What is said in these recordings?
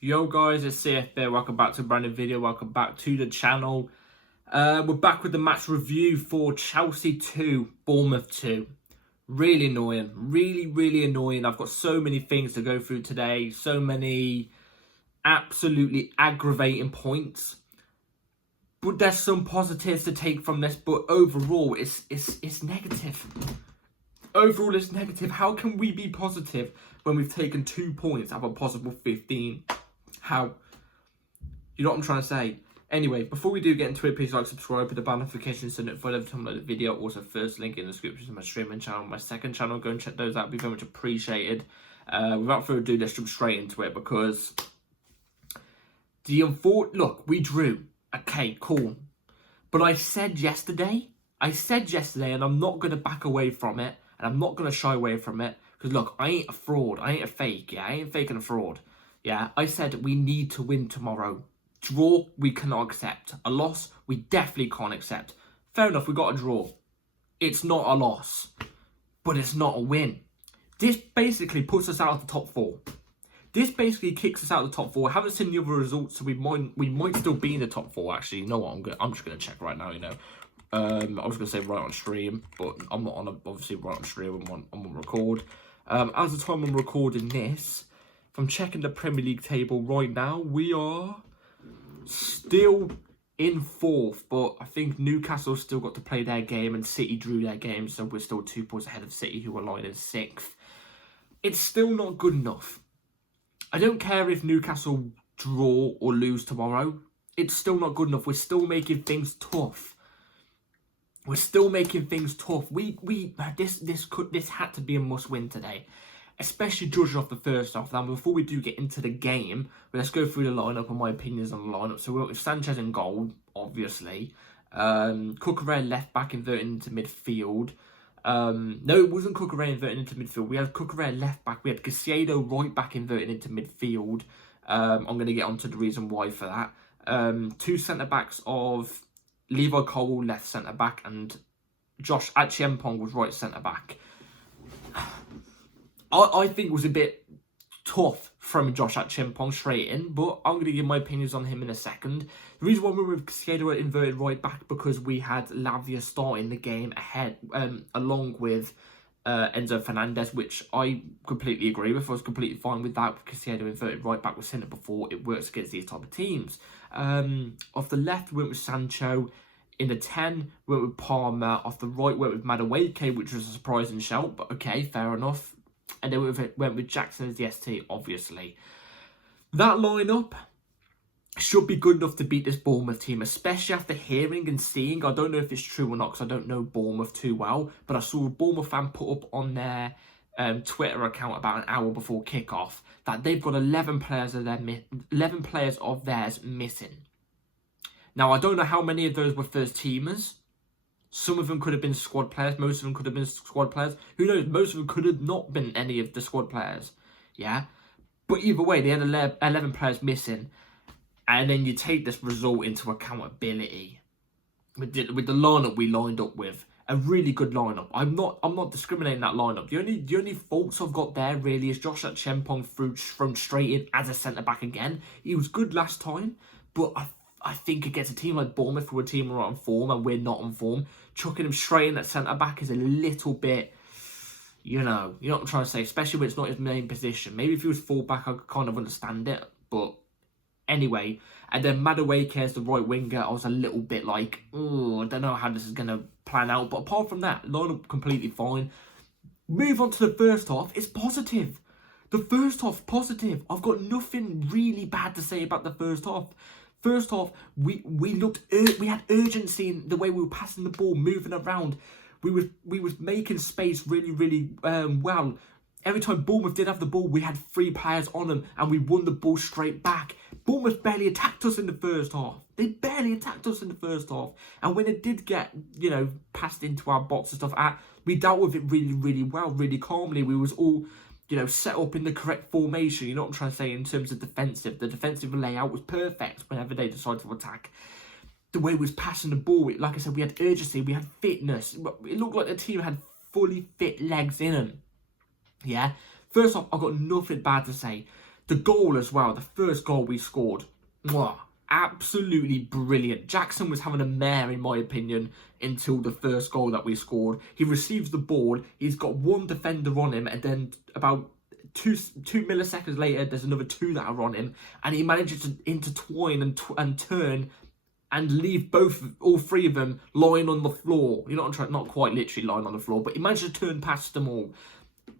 Yo guys, it's CF here. Welcome back to a brand new video. Welcome back to the channel. We're back with the match review for Chelsea 2, Bournemouth 2. Really annoying. Really annoying. I've got so many things to go through today. So many absolutely aggravating points. But there's some positives to take from this. But overall, it's negative. Overall, it's negative. How can we be positive when we've taken 2 points out of a possible 15? How? You know what I'm trying to say? Anyway, before we do get into it, please like, subscribe, hit the bell notification so notified every time I upload a video. Also, first link in the description to my streaming channel, my second channel. Go and check those out. It'd be very much appreciated. Without further ado, let's jump straight into it because look, we drew. Okay, cool. But I said yesterday, and I'm not going to back away from it, and I'm not going to shy away from it, because look, I ain't a fraud, I ain't a fake, yeah, I ain't faking a fraud, yeah, I said we need to win tomorrow. Draw, we cannot accept. A loss, we definitely can't accept. Fair enough, we got a draw. It's not a loss, but it's not a win. This basically puts us out of the top 4. This basically kicks us out of the top 4. I haven't seen the other results, so we might still be in the top 4. Actually, you know what? I'm just gonna check right now. You know, I was gonna say right on stream, but I'm not on. Obviously, right on stream. I'm on record. As the time I'm recording this, if I'm checking the Premier League table right now, we are still in 4th, but I think Newcastle still got to play their game, and City drew their game, so we're still 2 points ahead of City, who are lying in 6th. It's still not good enough. I don't care if Newcastle draw or lose tomorrow. It's still not good enough. We're still making things tough. We're still making things tough. This had to be a must-win today, especially judging off the first half. Now, before we do get into the game, let's go through the lineup and my opinions on the lineup. So we're with Sanchez in goal, obviously. Cucurella left back inverted into midfield. No, it wasn't Cucurella inverted into midfield. We had Cucurella left back. We had Caicedo right back inverted into midfield. I'm going to get onto the reason why for that. 2 centre-backs of Levi Cole, left centre-back, and Josh Achiempong was right centre-back. I think it was a bit tough from Josh Achiempong straight in, but I'm going to give my opinions on him in a second. The reason why we were with Caicedo inverted right back because we had Lavia starting the game ahead, along with Enzo Fernandez, which I completely agree with. I was completely fine with that. Caicedo inverted right back was seen it before. It works against these type of teams. Off the left, we went with Sancho. In the 10, we went with Palmer. Off the right, we went with Madueke, which was a surprising shout, but okay, fair enough. And then we went with Jackson as the ST, obviously. That lineup should be good enough to beat this Bournemouth team, especially after hearing and seeing. I don't know if it's true or not because I don't know Bournemouth too well, but I saw a Bournemouth fan put up on their Twitter account about an hour before kickoff that they've got 11 players of theirs missing. Now, I don't know how many of those were first teamers. Some of them could have been squad players. Most of them could have been squad players. Who knows? Most of them could have not been any of the squad players. Yeah? But either way, they had 11 players missing. And then you take this result into accountability. With the lineup we lined up with. A really good lineup. I'm not discriminating that lineup. The only faults I've got there really is Josh Achiempong thrown straight in as a centre-back again. He was good last time. But I think against a team like Bournemouth, who are a team who are on form and we're not on form, chucking him straight in at centre-back is a little bit, you know what I'm trying to say, especially when it's not his main position. Maybe if he was full-back, I could kind of understand it, but anyway. And then Madueke as the right winger, I was a little bit like, oh, I don't know how this is going to plan out, but apart from that, lineup completely fine. Move on to the first half, it's positive. The first half, positive. I've got nothing really bad to say about the first half. First half, we had urgency in the way we were passing the ball, moving around. We was making space really well. Every time Bournemouth did have the ball, we had 3 players on them, and we won the ball straight back. Bournemouth barely attacked us in the first half. They barely attacked us in the first half. And when it did get, passed into our box and stuff, we dealt with it really well, really calmly. We was all set up in the correct formation. You know what I'm trying to say in terms of defensive. The defensive layout was perfect whenever they decided to attack. The way we was passing the ball, like I said, we had urgency, we had fitness. It looked like the team had fully fit legs in them. Yeah? First off, I've got nothing bad to say. The goal as well, the first goal we scored, mwah, absolutely brilliant. Jackson was having a mare, in my opinion, until the first goal that we scored. He receives the ball, he's got one defender on him, and then about two milliseconds later, there's another two that are on him, and he manages to intertwine and turn and leave all three of them lying on the floor. You're not quite literally lying on the floor, but he managed to turn past them all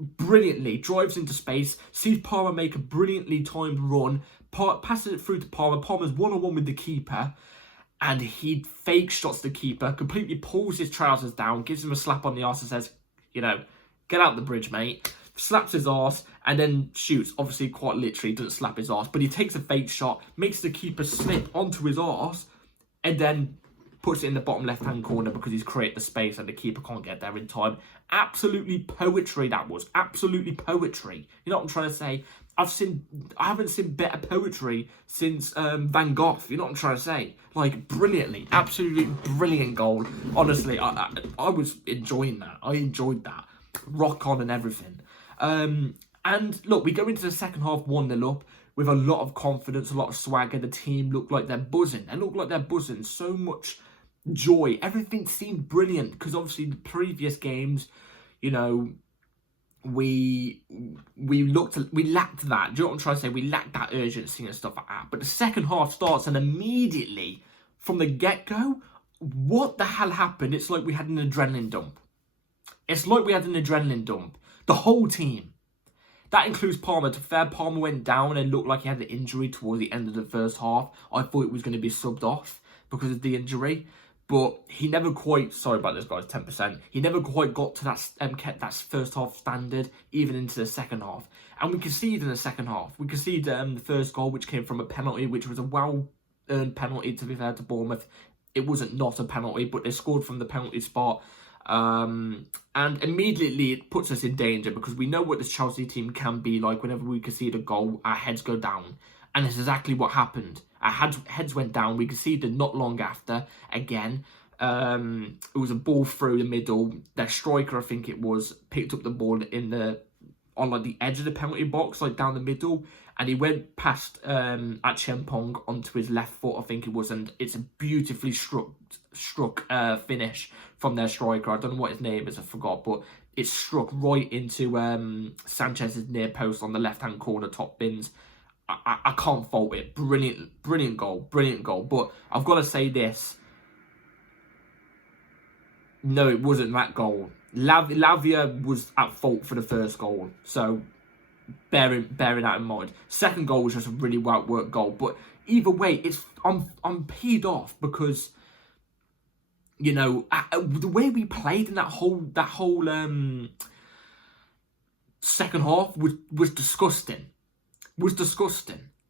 brilliantly, drives into space, sees Palmer make a brilliantly timed run, passes it through to Palmer. Palmer's one-on-one with the keeper, and he fake shots the keeper, completely pulls his trousers down, gives him a slap on the arse and says, you know, get out the bridge, mate. Slaps his arse and then shoots. Obviously, quite literally, doesn't slap his arse, but he takes a fake shot, makes the keeper slip onto his arse, and then puts it in the bottom left-hand corner because he's created the space and the keeper can't get there in time. Absolutely poetry, that was. Absolutely poetry. You know what I'm trying to say? I haven't seen better poetry since Van Gogh. You know what I'm trying to say? Like, brilliantly. Absolutely brilliant goal. Honestly, I was enjoying that. I enjoyed that. Rock on and everything. And look, we go into the second half 1-0 up with a lot of confidence, a lot of swagger. The team looked like they're buzzing. They look like they're buzzing. So much joy. Everything seemed brilliant because obviously the previous games, you know, we lacked that. Do you know what I'm trying to say? We lacked that urgency and stuff like that. But the second half starts and immediately from the get-go, what the hell happened? It's like we had an adrenaline dump. It's like we had an adrenaline dump. The whole team. That includes Palmer. To be fair, Palmer went down and looked like he had an injury towards the end of the first half. I thought it was going to be subbed off because of the injury. But he never quite, sorry about this guys, 10%. He never quite got to that, kept that first half standard, even into the second half. And we conceded in the second half. We conceded the first goal, which came from a penalty, which was a well-earned penalty, to be fair to Bournemouth. It wasn't not a penalty, but they scored from the penalty spot. And immediately it puts us in danger because we know what this Chelsea team can be like. Whenever we concede a goal, our heads go down. And it's exactly what happened. Our heads went down. We conceded not long after. Again, it was a ball through the middle. Their striker, I think it was, picked up the ball on like the edge of the penalty box, like down the middle, and he went past Achimpong onto his left foot, I think it was, and it's a beautifully struck finish from their striker. I don't know what his name is, I forgot, but it struck right into Sanchez's near post on the left-hand corner, top bins. I can't fault it. Brilliant goal. But I've got to say this. No, it wasn't that goal. Lavia was at fault for the first goal. So, bearing that in mind. Second goal was just a really well-worked goal. But either way, I'm peed off because, you know, the way we played in that whole second half was disgusting.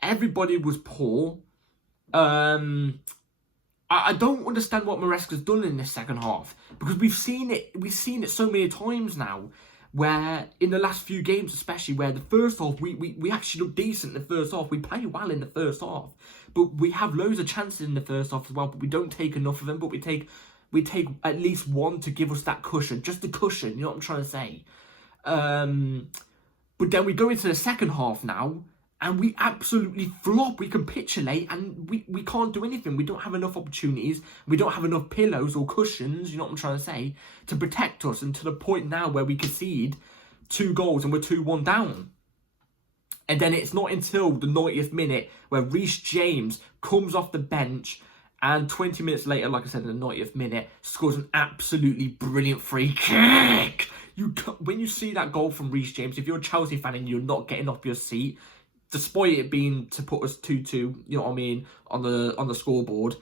Everybody was poor. I don't understand what Maresca's done in this second half because we've seen it so many times now, where in the last few games especially, where the first half we actually look decent in the first half. We play well in the first half, but we have loads of chances in the first half as well, but we don't take enough of them. But we take at least one to give us that cushion, just a cushion. You know what I'm trying to say? But then we go into the second half now, and we absolutely flop. We capitulate, and we can't do anything. We don't have enough opportunities. We don't have enough pillows or cushions, you know what I'm trying to say, to protect us. And to the point now where we concede 2 goals and we're 2-1 down. And then it's not until the 90th minute where Reece James comes off the bench and 20 minutes later, like I said, in the 90th minute, scores an absolutely brilliant free kick. When you see that goal from Reece James, if you're a Chelsea fan and you're not getting off your seat, despite it being to put us 2-2, you know what I mean, on the scoreboard,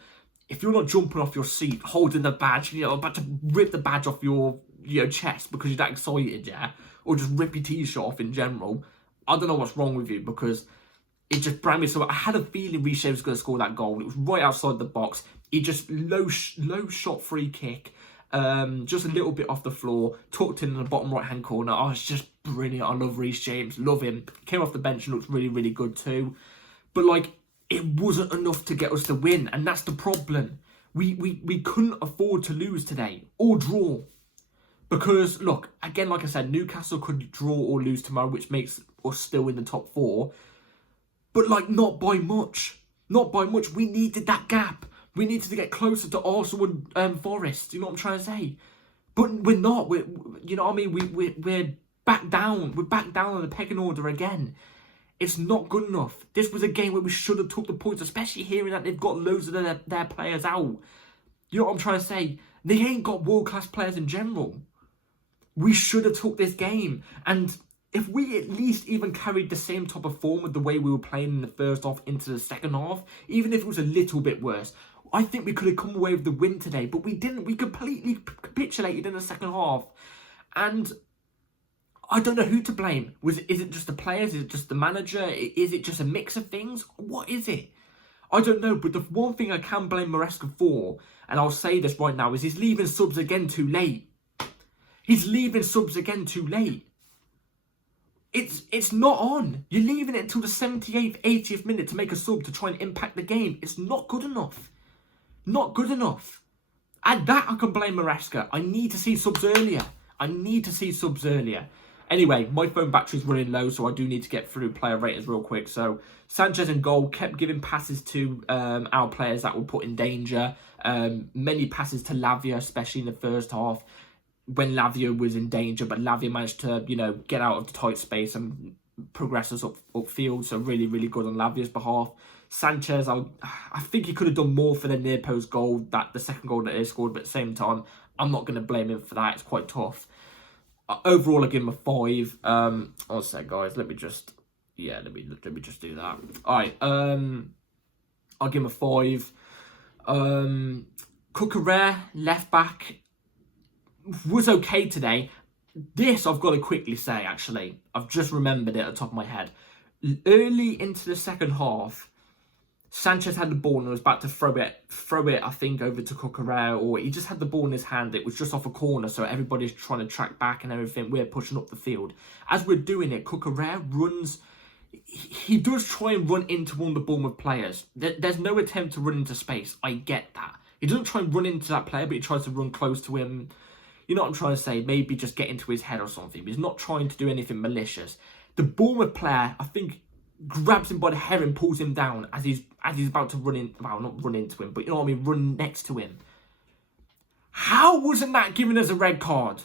if you're not jumping off your seat, holding the badge, you know, about to rip the badge off your chest because you're that excited, yeah, or just rip your t-shirt off in general, I don't know what's wrong with you, because it just brand me so. I had a feeling Reece James was going to score that goal. It was right outside the box. He just low shot free kick, just a little bit off the floor, tucked in the bottom right hand corner. Oh, it's just brilliant. I love Reece James, love him. Came off the bench and looked really, really good too. But like, it wasn't enough to get us the win, and that's the problem. We couldn't afford to lose today or draw. Because, look, again, like I said, Newcastle could draw or lose tomorrow, which makes us still in the top 4. But, like, not by much. Not by much. We needed that gap. We needed to get closer to Arsenal and Forest. You know what I'm trying to say? But we're not. You know what I mean? We're back down. We're back down on the pecking order again. It's not good enough. This was a game where we should have took the points, especially hearing that they've got loads of their players out. You know what I'm trying to say? They ain't got world-class players in general. We should have took this game. And if we at least even carried the same type of form with the way we were playing in the first half into the second half, even if it was a little bit worse, I think we could have come away with the win today. But we didn't. We completely capitulated in the second half. And I don't know who to blame. Is it just the players? Is it just the manager? Is it just a mix of things? What is it? I don't know. But the one thing I can blame Maresca for, and I'll say this right now, is he's leaving subs again too late. He's leaving subs again too late. It's not on. You're leaving it until the 78th, 80th minute to make a sub to try and impact the game. It's not good enough. Not good enough. And that I can blame Maresca. I need to see subs earlier. Anyway, my phone battery's running low, so I do need to get through player ratings real quick. So, Sanchez in goal, kept giving passes to our players that were put in danger. Many passes to Lavia, especially in the first half, when Lavia was in danger. But Lavia managed to, you know, get out of the tight space and progress us upfield. So, really, really good on Lavia's behalf. Sanchez, I think he could have done more for the near post goal, the second goal that he scored. But at the same time, I'm not going to blame him for that. It's quite tough. Overall, I give him a 5. One sec, guys. Let me just do that. All right. I'll give him a 5. Cucurella, left back, was okay today. This I've got to quickly say. Actually, I've just remembered it at the top of my head. Early into the second half, Sanchez had the ball and was about to throw it, I think, over to Cucurella, or he just had the ball in his hand. It was just off a corner, so everybody's trying to track back and everything. We're pushing up the field. As we're doing it, Cucurella runs. He does try and run into one of the Bournemouth players. There's no attempt to run into space. I get that. He doesn't try and run into that player, but he tries to run close to him. You know what I'm trying to say? Maybe just get into his head or something. He's not trying to do anything malicious. The Bournemouth player, I think, grabs him by the hair and pulls him down as he's about to run in. Well, not run into him, but you know what I mean, run next to him. How wasn't that given as a red card?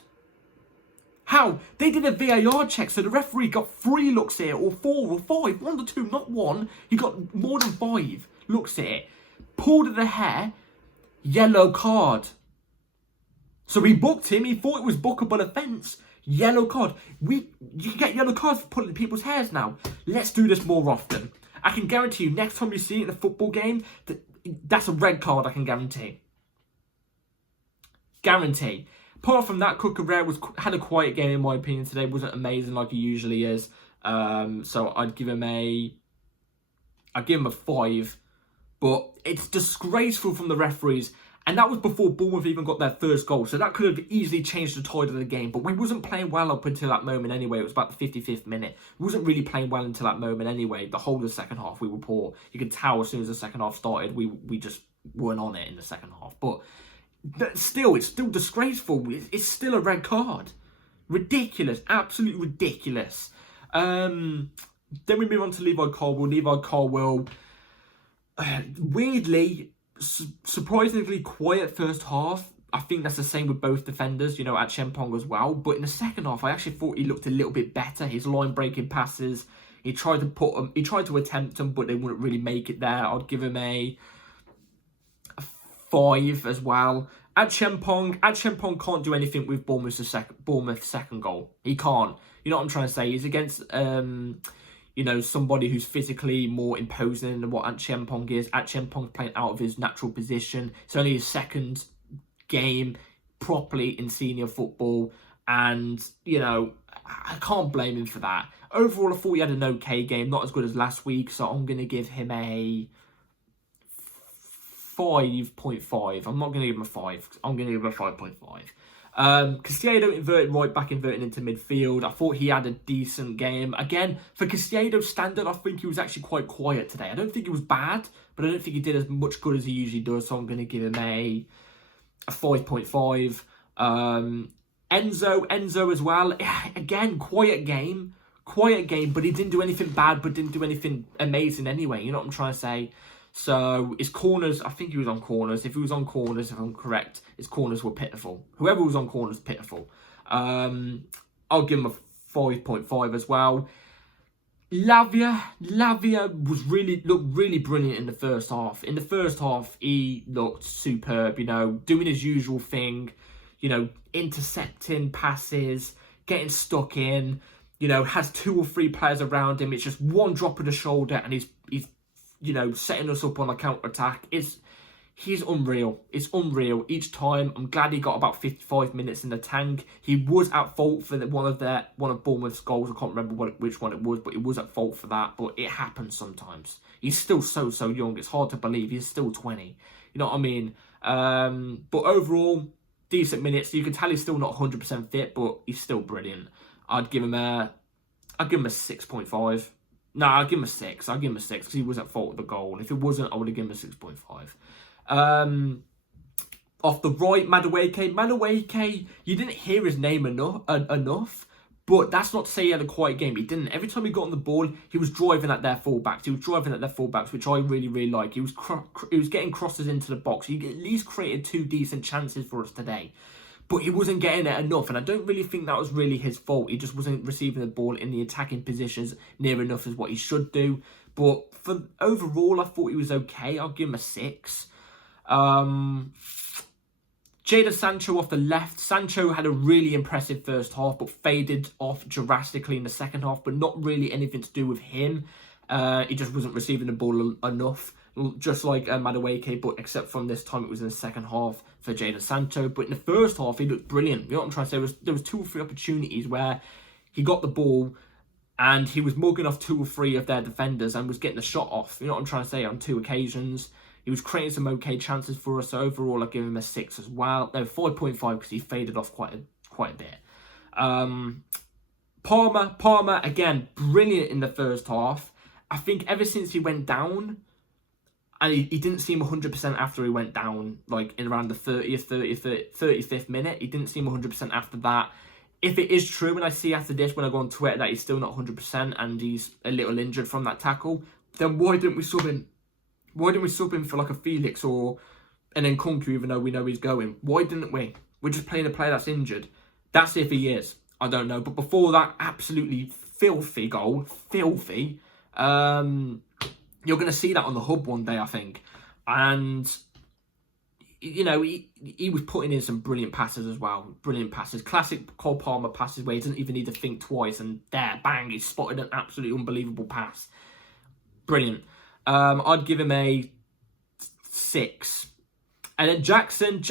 How? They did a VAR check, so the referee got 3 looks here, or 4 or 5, 1 to 2, not 1. He got more than 5 looks at it. Pulled at the hair, yellow card. So he booked him. He thought it was bookable offence. Yellow card. You can get yellow cards for pulling people's hairs now. Let's do this more often. I can guarantee you, next time you see it in a football game, that's a red card, I can guarantee. Guarantee. Apart from that, Cucurella had a quiet game, in my opinion, today. Wasn't amazing like he usually is. So I'd give him a 5. But it's disgraceful from the referees. And that was before Bournemouth even got their first goal. So that could have easily changed the tide of the game. But we wasn't playing well up until that moment anyway. It was about the 55th minute. We wasn't really playing well until that moment anyway. The whole of the second half, we were poor. You could tell as soon as the second half started, we just weren't on it in the second half. But still, it's still disgraceful. It's still a red card. Ridiculous. Absolutely ridiculous. Then we move on to Levi Colwill. Levi Colwill, weirdly, surprisingly quiet first half. I think that's the same with both defenders, you know, at Chempong as well. But in the second half, I actually thought he looked a little bit better. His line breaking passes, he tried to attempt them, but they wouldn't really make it there. I'd give him a 5 as well. At Chempong can't do anything with Bournemouth's second goal. He can't. You know what I'm trying to say? He's against you know, somebody who's physically more imposing than what Chempong is. Chempong's playing out of his natural position. It's only his second game properly in senior football. And, you know, I can't blame him for that. Overall, I thought he had an okay game. Not as good as last week. So I'm going to give him a 5.5. I'm not going to give him a 5. I'm going to give him a 5.5. Caicedo inverting into midfield. I thought he had a decent game. Again, for Caicedo's standard, I think he was actually quite quiet today. I don't think he was bad, but I don't think he did as much good as he usually does. So I'm going to give him a 5.5. Enzo as well. Again, quiet game. quiet game, but he didn't do anything bad, but didn't do anything amazing anyway. You know what I'm trying to say? So his corners, I think he was on corners. If he was on corners, if I'm correct, his corners were pitiful. Whoever was on corners, pitiful. I'll give him a 5.5 as well. Lavia looked really brilliant in the first half. In the first half, he looked superb, you know, doing his usual thing, you know, intercepting passes, getting stuck in, you know, has 2 or 3 players around him. It's just one drop of the shoulder and he's you know, setting us up on a counter-attack. He's unreal. It's unreal each time. I'm glad he got about 55 minutes in the tank. He was at fault for one of Bournemouth's goals. I can't remember which one it was, but he was at fault for that. But it happens sometimes. He's still so young. It's hard to believe. He's still 20. You know what I mean? But overall, decent minutes. You can tell he's still not 100% fit, but he's still brilliant. I'd give him a 6.5. No, I'll give him a 6. I'll give him a 6 because he was at fault with the goal. If it wasn't, I would have given him a 6.5. Off the right, Madueke, you didn't hear his name enough, but that's not to say he had a quiet game. He didn't. Every time he got on the ball, he was driving at their fullbacks. Which I really like. He was getting crosses into the box. He at least created 2 decent chances for us today. But he wasn't getting it enough, and I don't really think that was really his fault. He just wasn't receiving the ball in the attacking positions near enough as what he should do. But for overall, I thought he was okay. I'll give him a 6. Jadon Sancho off the left. Sancho had a really impressive first half, but faded off drastically in the second half, but not really anything to do with him. He just wasn't receiving the ball enough, just like Madueke, but except from this time it was in the second half for Jadon Sancho. But in the first half, he looked brilliant. You know what I'm trying to say? There was 2 or 3 opportunities where he got the ball and he was mugging off 2 or 3 of their defenders and was getting the shot off. You know what I'm trying to say? On 2 occasions. He was creating some okay chances for us. So overall, I'll give him a 6 as well. No, 5.5 because he faded off quite a bit. Palmer, again, brilliant in the first half. I think ever since he went down, and he didn't seem 100% after he went down, like in around the 35th minute. He didn't seem 100% after that. If it is true, and I see after this, when I go on Twitter, that he's still not 100% and he's a little injured from that tackle, then why didn't we sub him? Why didn't we sub him for like a Felix or an Nkunku, even though we know he's going? Why didn't we? We're just playing a player that's injured. That's if he is. I don't know. But before that absolutely filthy goal, you're going to see that on the hub one day, I think. And, you know, he was putting in some brilliant passes as well. Brilliant passes. Classic Cole Palmer passes where he doesn't even need to think twice. And there, bang, he spotted an absolutely unbelievable pass. Brilliant. I'd give him a 6. And then Jackson,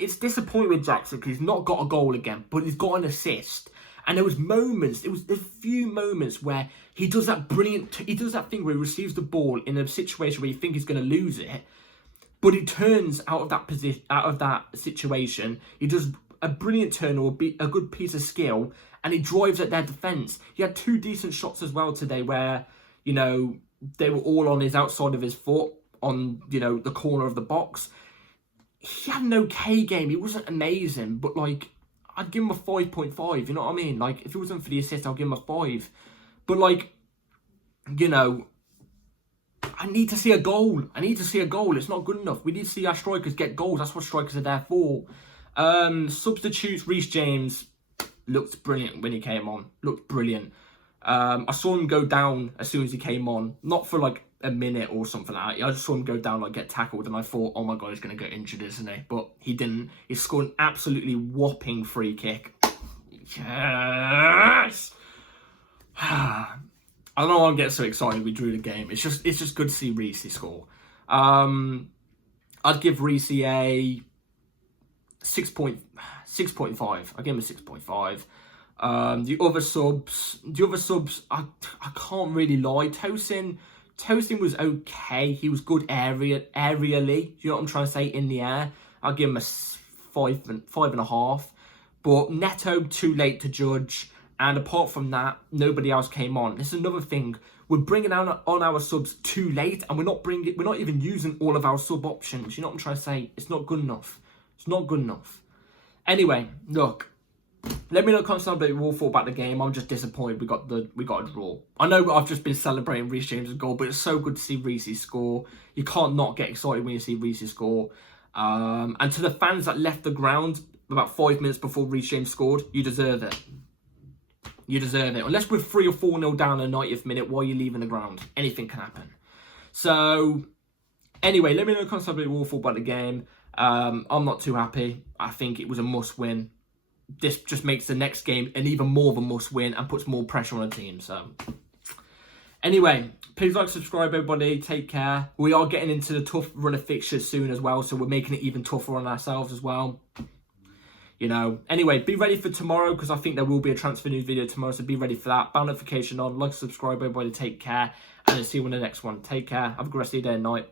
it's disappointing with Jackson because he's not got a goal again, but he's got an assist. And there was a few moments where he does that thing where he receives the ball in a situation where you think he's going to lose it, but he turns out of that situation. He does a brilliant turn or a good piece of skill, and he drives at their defence. He had 2 decent shots as well today where, you know, they were all on his outside of his foot on, you know, the corner of the box. He had an okay game. He wasn't amazing, but like, I'd give him a 5.5, you know what I mean? Like, if it wasn't for the assist, I'll give him a 5. But, like, you know, I need to see a goal. It's not good enough. We need to see our strikers get goals. That's what strikers are there for. Substitutes, Reece James looked brilliant when he came on. Looked brilliant. I saw him go down as soon as he came on. Not for, like, a minute or something like that. I just saw him go down, like, get tackled, and I thought, oh my god, he's going to get injured, isn't he? But he didn't. He scored an absolutely whopping free kick. Yes! I don't know why I'm getting so excited we drew the game. It's just good to see Reece score. I'd give Reece a 6.5. I'd give him a 6.5. The other subs, I can't really lie. Tosin was okay. He was good aerially. You know what I'm trying to say? In the air. I'll give him a 5.5. But Neto, too late to judge. And apart from that, nobody else came on. This is another thing. We're bringing on our subs too late, and we're not even using all of our sub options. You know what I'm trying to say? It's not good enough. It's not good enough. Anyway, look. Let me know constantly what you all thought about the game. I'm just disappointed we got a draw. I know I've just been celebrating Reece James' goal, but it's so good to see Reece score. You can't not get excited when you see Reece score. And to the fans that left the ground about 5 minutes before Reece James scored, you deserve it. You deserve it. Unless we're 3 or 4-0 down in the 90th minute, while you're leaving the ground, anything can happen. So, anyway, let me know constantly what you all thought about the game. I'm not too happy. I think it was a must-win. This just makes the next game an even more of a must-win and puts more pressure on the team. So, anyway, please like, subscribe, everybody. Take care. We are getting into the tough run of fixtures soon as well, so we're making it even tougher on ourselves as well. You know, anyway, be ready for tomorrow because I think there will be a transfer news video tomorrow, so be ready for that. Bell notification on, like, subscribe, everybody. Take care, and I'll see you in the next one. Take care. Have a good rest of your day and night.